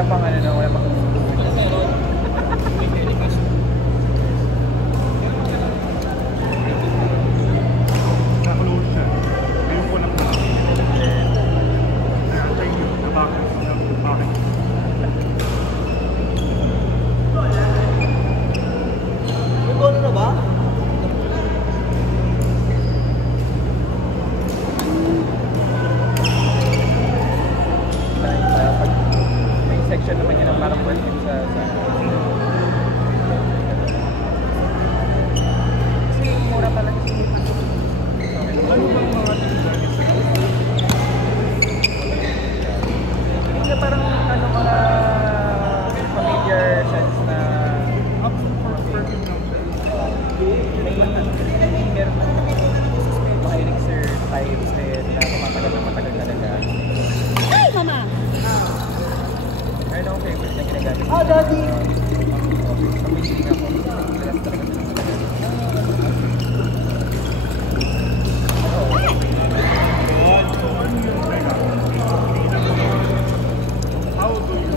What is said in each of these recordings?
Wala pang ano na, wala pang nakulong siya. Ngayon po lang po. Naantay niyo, nabakit. May bono na ba? may section naman yun ang parang worship sa kasi mura pala kasi Ano bang mga tindahan sa hindi na parang ano mga familiar sense na up for perfume lang siya. meron mga elixir types din na tumatagal na matagal talaga. Ay, mama! Meron akong favorite na ginagamit. Oh, daddy! Pag may siling ako, madalas talaga na matagal. How do you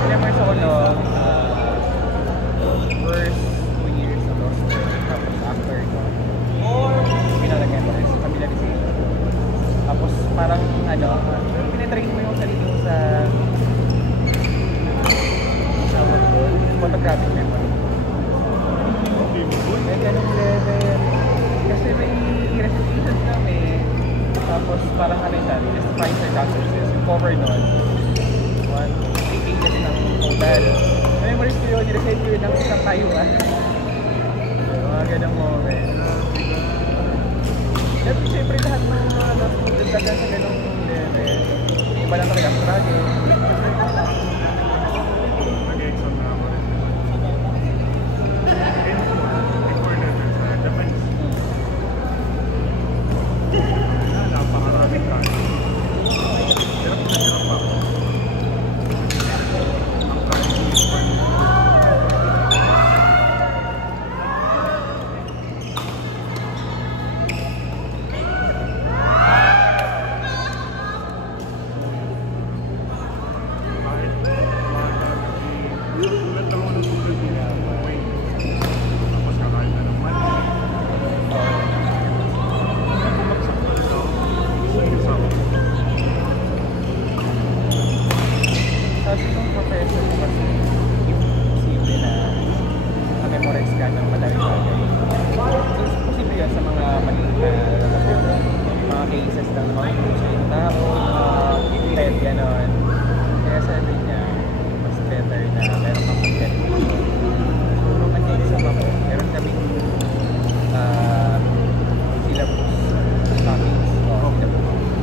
Remember sa ko noong first 2 years na law school, tapos after ko, pinalagay familiarization. Tapos parang ano, pinatrain mo yung sarili mo sa photographic memory. May ganung level. Kasi may recitations kami, tapos parang ano siya, justifying circumstances, yung cover nun. 3 pages ng total. Memories ko yun, i-recite ko yun ng isang tayuan. Mga ganang moment. At siyempre lahat ng mga student talaga sa ganong level. Iba lang talaga struggle. nag-exam na ako rin? Before na sa Japanese. Napakaraming kaya. Hirap na hirap ako. Ang kaya ko is Sabi ng professor ko kasi, imposible na ma-memorize ka ng madaming bagay. Imposible yan sa mga maliit na mga cases ng mga influential tao, mga event, gano'n. Kaya sabi niya, mas better na meron kang meditation. So, nung nag-exam ako, meron kaming syllabus, topics,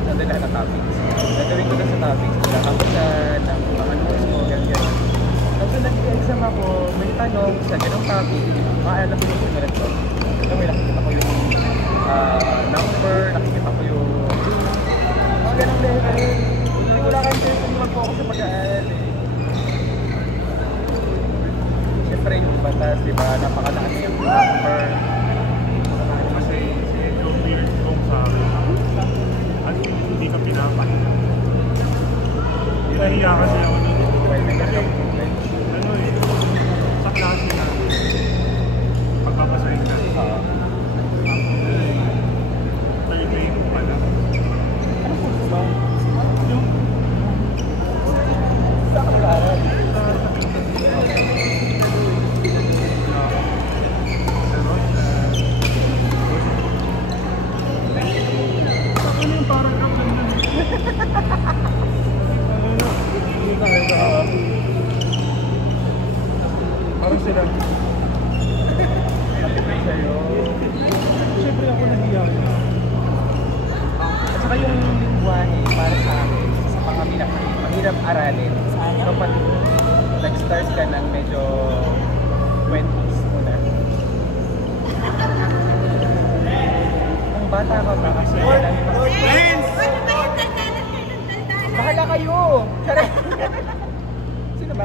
sa lahat ng topics. Gagawin ko na sa topics, tapos ng mga notes mo, gano'n. Tapos nung nag-exam ako, may tanong sa ganong topic, maalam ko yung sinulat ko. Ito may nakikita ko yung number, nakikita ko yung mga ganong level. Hindi ko lang kasi kung mag-focus sa pag-aaral eh. Siyempre yung batas, di ba? Napakalakas yung number. kasi yung weird kong sa akin. At hindi ka pinapahinga. Nahiya kasi ako dito. Kasi ano eh, sa klase natin, pagpapasahin ka. Third grade pa lang. Ano po ba? Yung Saan ka nag-aaral? ano yung paragraph lang na Parang sila. Kapit sa'yo. siyempre ako nahiya na. At saka yung lingwahe para sa akin, sa mga mahirap aralin. Kapag nag-start ka ng medyo 20s muna. Ang bata ka pa kasi marami pa. Bahala kayo! Charot! Sino ba?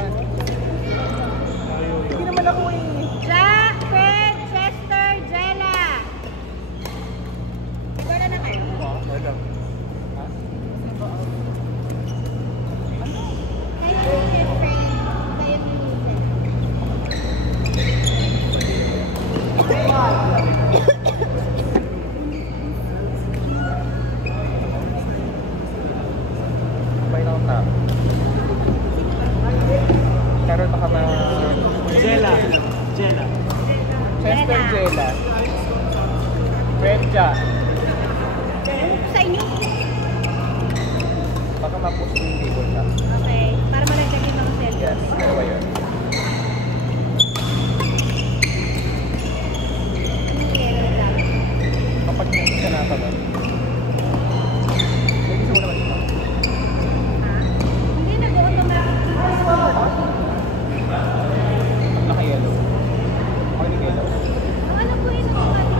Hindi naman ako eh. Jack, Fred, Chester, Jella. Ikaw na kayo. Wala. Sabay na akong tao. Karoon baka Jella. Jella. Chester Jella. Fredja. Sa inyo. Baka ma-post yung table ka. Okay. Para malagyan yung mga cellphone. Yes, dalawa yun. Anong yellow lang? Kapag hindi ka nakapagod. May gusto mo naman ito. Ha? Hindi, nag-automatic. Pag naka-yellow. Pag naka-yellow. Ang alam ko yun, automatic.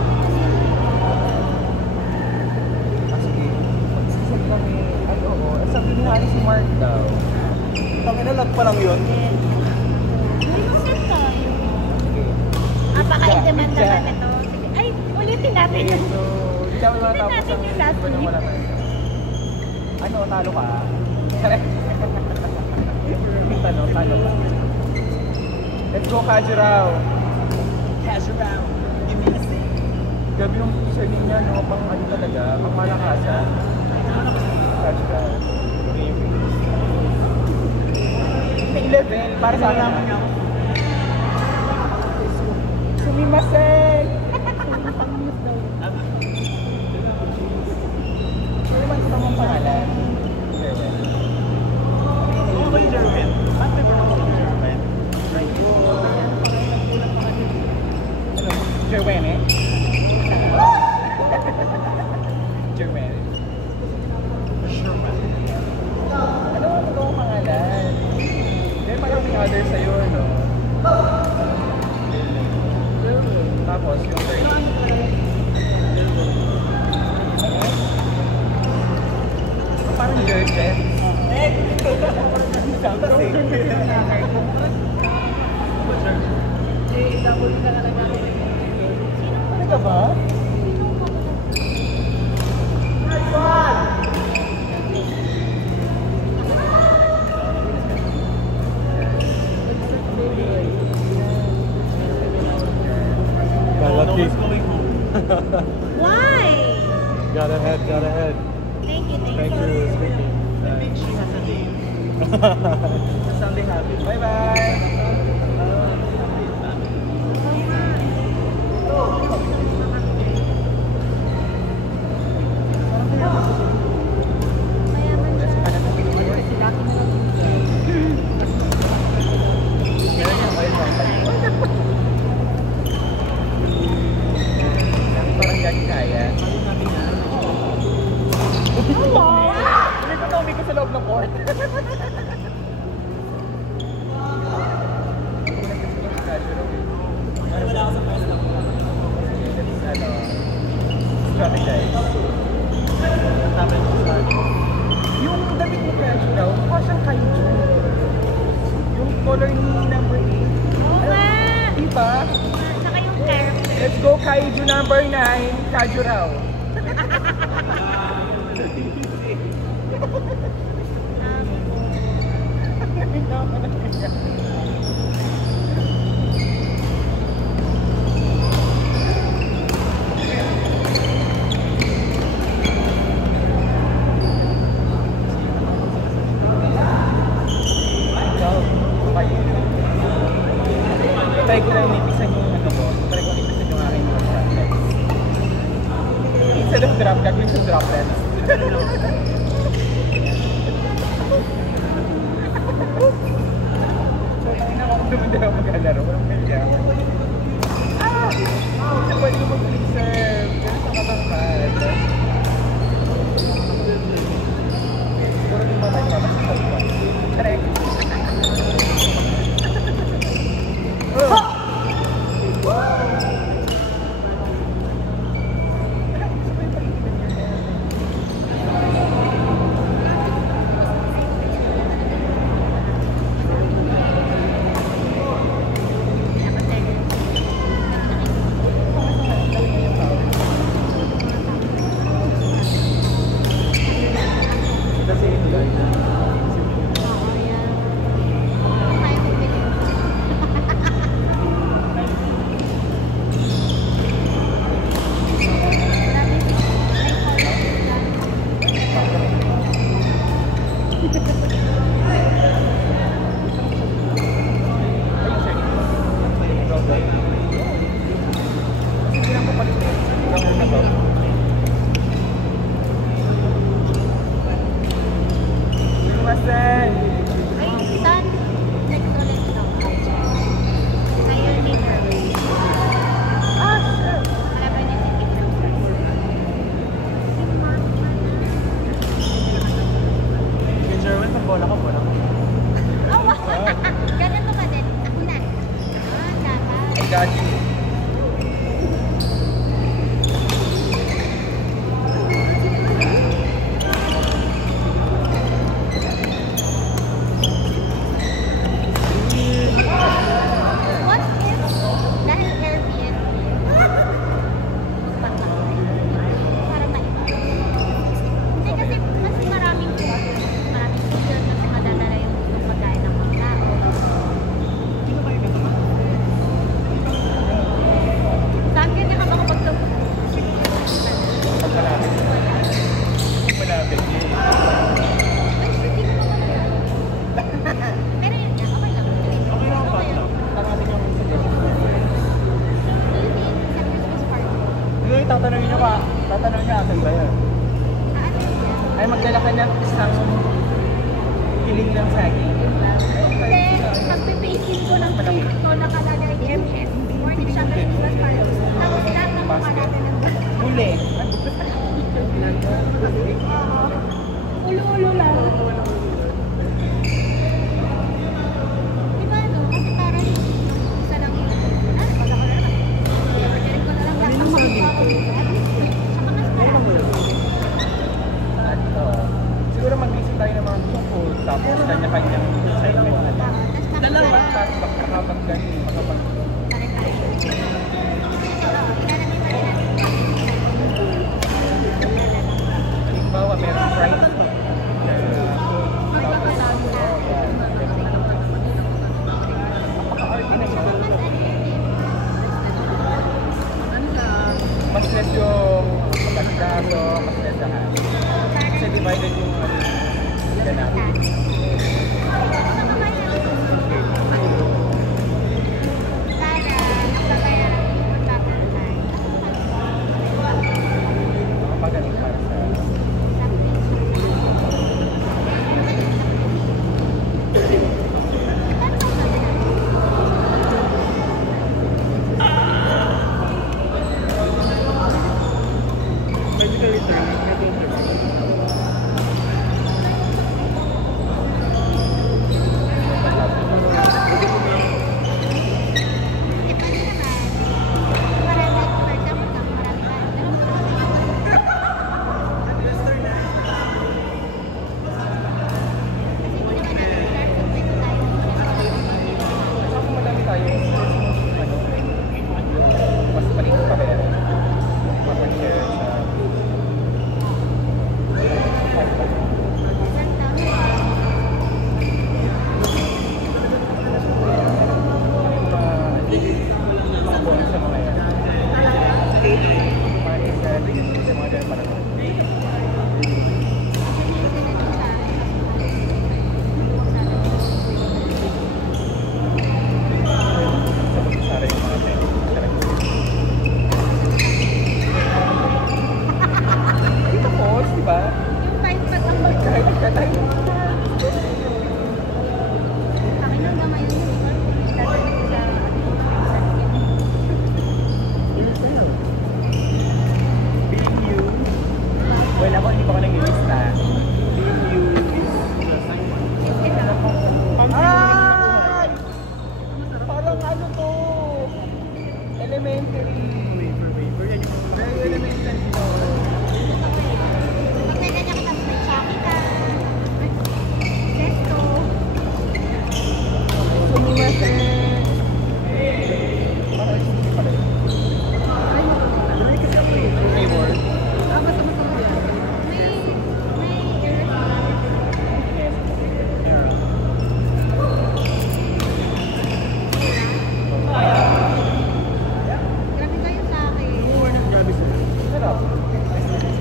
Ah, sige. Mag-sisip kami. Ay, oo. Sabi ni Hani si Mark daw. Tanginalag pa lang yun. Hindi mo set tayo. Sige. Napaka-in-demand Bigla. naman ito. Sige. Ay, ulitin natin Okay, yun. so, hindi kami matapos natin ang yung last iba ng week. wala kayo. Ano, talo ka? Talo ka. Let's go, Kajurao. Kajurao. Give me a seat. Gabi yung sabi niya, no, pang ano talaga, pang malakasan. Kajurao. May 11, para sa akin. Sumimasen! Ano naman ito mong pangalan? Jerwin. Ano ba yung Jerwin? Ba't may pronounce yung Jerwin? Ano? Jerwin eh? Jerwin. Sherman. Ano ang totoong pangalan? May maraming others sa'yo, no? Tapos yung third. Parang Jerjen. Talaga ba? No one's going home. Why? Got ahead, got ahead. Thank you, Thank you, speaking. She has a name. Sunday happy. Bye-bye! Mayaman siya. Parang yan kaya. Hello! Hindi ko sa loob ng court. Strategize. Yung damit ni Crash daw, mukha siyang kaiju. Yung color ni number 8. Oo nga! Diba? Saka yung character. Let's go kaiju number 9, Kajurao. Try ko lang nipisan yung ano ko. Try ko nipisan yung aking mga droplets. Instead of drop, gagawin yung droplets. So, tayo na kung dumanda ako maglalaro. Walang kaya. Kasi pwede ko mag-preserve. Pero sa katangkad. Siguro din ba tayo mapasasal ko? Correct. tatanungin niyo akin ba yan? Ay, magdala ka ng isang kiling ng saging. Hindi, pagpipisin ko ng print ko nakalagay MS. Morning siya kayo plus parang. Tapos lahat ng mukha natin ng Huli. ulo-ulo lang. Diba ano? Kasi parang isa lang yun. Ah, pag ako na naman. Orderin ko na lang lahat ng mga ko. Saka mas marami. At siguro mag-visit tayo ng mga food, tapos kanya-kanyang assignment na lang. Dalawa. Tapos makapag-ganti, halimbawa, meron fries na tapos, napaka-arty na yun. Mas less yung pagkaso, mas less lahat. Kasi divided yung ganap. Makapagaling para sa... Medical return, medical return. Kasi kung madami tayo, mas maliit pa rin. Mapag-share sa... mga bonus sa mga yan. Para sa mga ganun pa naman. Sa yung mga tayo. Dito course, di ba? Yung five pa ang Kahit tayo. Pakilang gamay yun, di ba? Dadalhin ko sa Being you, Well, ako hindi pa ako nag-ilista. being you is the sign one. Ay! Parang ano to? Elementary. Wafer. Yan yung mga Very elementary to. Pag naganya ko tapos may chaki ka. Zesto. Sumimasen. Parang hindi pa rin. Dali kasi ako eh. Flavor. May Yes. grabe kayo sa akin. More ng grabe sila. Sarap.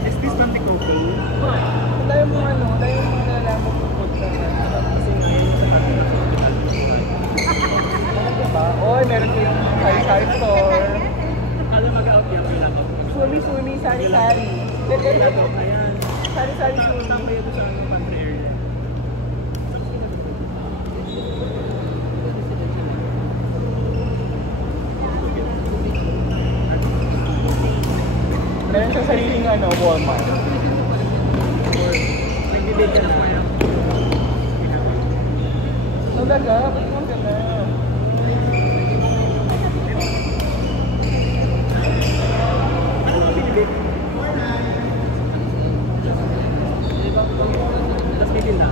Is this something okay? Kung tayo mga ano, tayo mga nalaman kung food na sarap. Kasi ngayon sa natin na Diba? Oy, meron kayong sari-sari store. alam mag-out yan, kailangan. Sumi-sumi, sari-sari. Kailangan, ayan. Sari-sari sumi. Tama yun sa ano, pantry area. Meron siyang sariling ano, Walmart. Or, nag-debate ka na. Talaga? Ba't mo ka na? Ano mga binibig? Tapos may din na.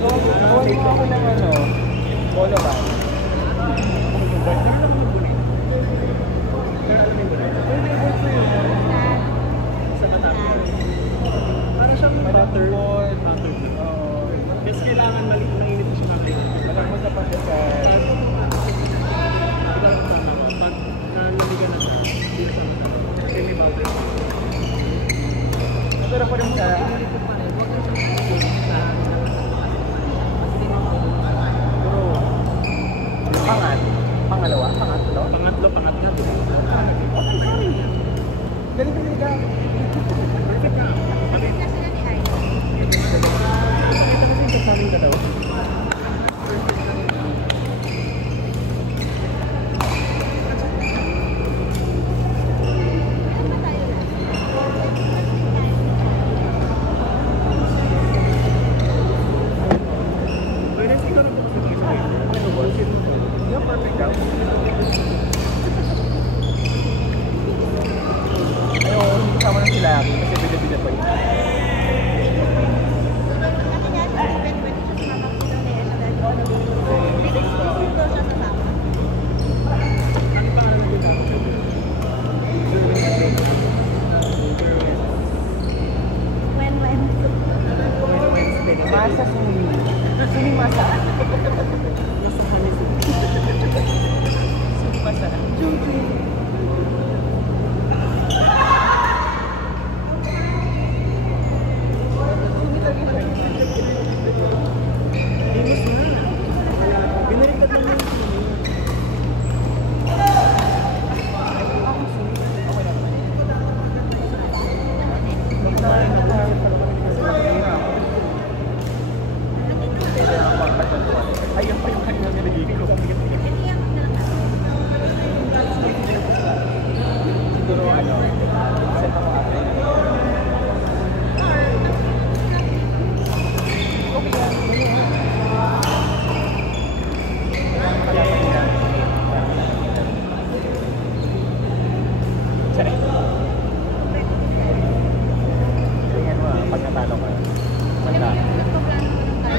Gawan mo ako ng ano, bolo ba? Pero alam mo yung bunay. Pwede work ko yun. Sa Batangas. Para siyang butter. Malambot. Butter na. Oo. Kasi kailangan maliit na init na siya makita. Alam mo sa pandesal. Pag ikaw ang tama ko, pag nalaligan na siya, hindi na sama tayo. Kasi may bawal. Masarap pa rin siya. Pero, Pangatlo. pangatlo. Okay, sorry. Galing ka nila. Kasi na sila ni Ay. Pakita kasi yung sa aming dalawa. Meron ba tayo lang? Pwede ikaw na po kasi sa akin. Ano ba? Yung perfect daw. Ayaw, hindi kasama na sila akin kasi bida-bida pa yun. Sabi niya, si Steven, pwede siya sumama po daw ni Esa dahil may exclusive daw siya sa mama. Ano pa ang naging ako sa iyo? When? Wednesday. Masa sumi. Sumi masa. Nasa halis. Sumi masa. Juju. Limos na. Binaliktad lang yung Ayun pa yung kanyang nilagay ko. Hindi ako na lang. Siguro ano, set ako ate. Okay yan. Sorry. Tingnan mo pag natalo ka. Maganda. Nagpaplano ko lang tayo.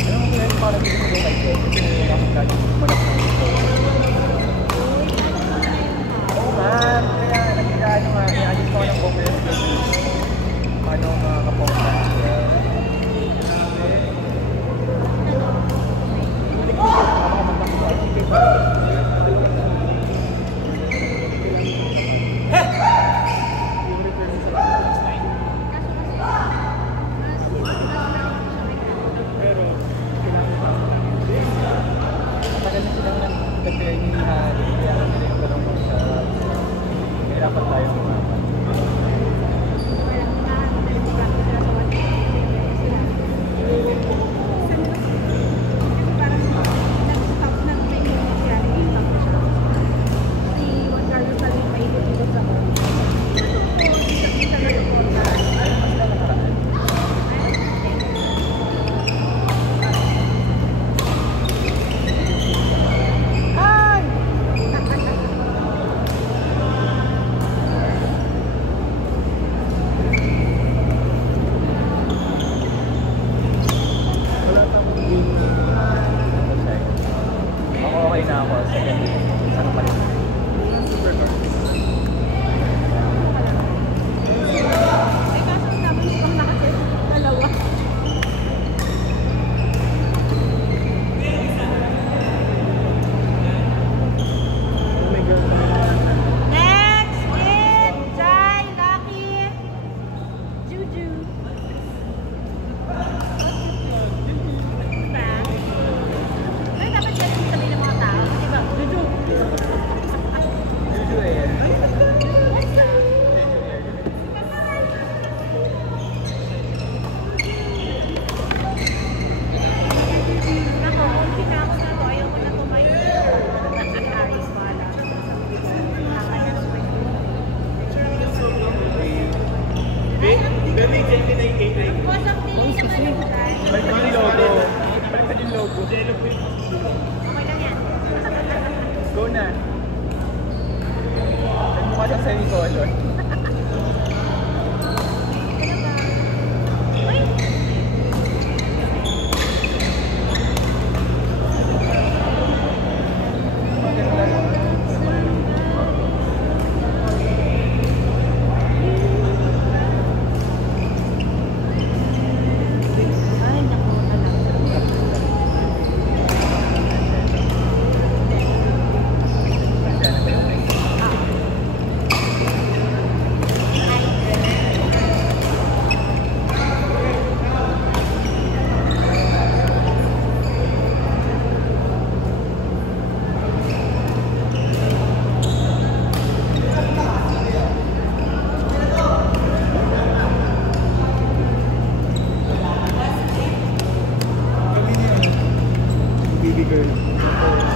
Alam mo kaya yung parang hindi mo kay Jen? Kasi ako lagi manap na ito. Oo man, kaya nag-ano nga, i-adjust ko ng focus kasi paano makakapunta siya. pero Matagal na silang nag-prepare ni Harry, kaya kami rin parang sa hirapan tayo kumapan. wala namang game na Ako okay na ako, second ano pa rin. supercar. Oh my God. Next is Jai, Lucky, Juju. Diba? Ay, dapat yan yung sabihin ng mga tao. Diba? Juju. Juju eh. What's up? Ako, kung pinako na to, ayaw ko na tumayo. Aris, bahala. Baby, Gemini K9. Because of the naman yung Jai. Balik pa yung logo. Balik pa yung logo. Okay lang yan. Go na. Nagmukha sa semi-colon. Uy! Maganda lang. Ay, naku, talaga. baby girl.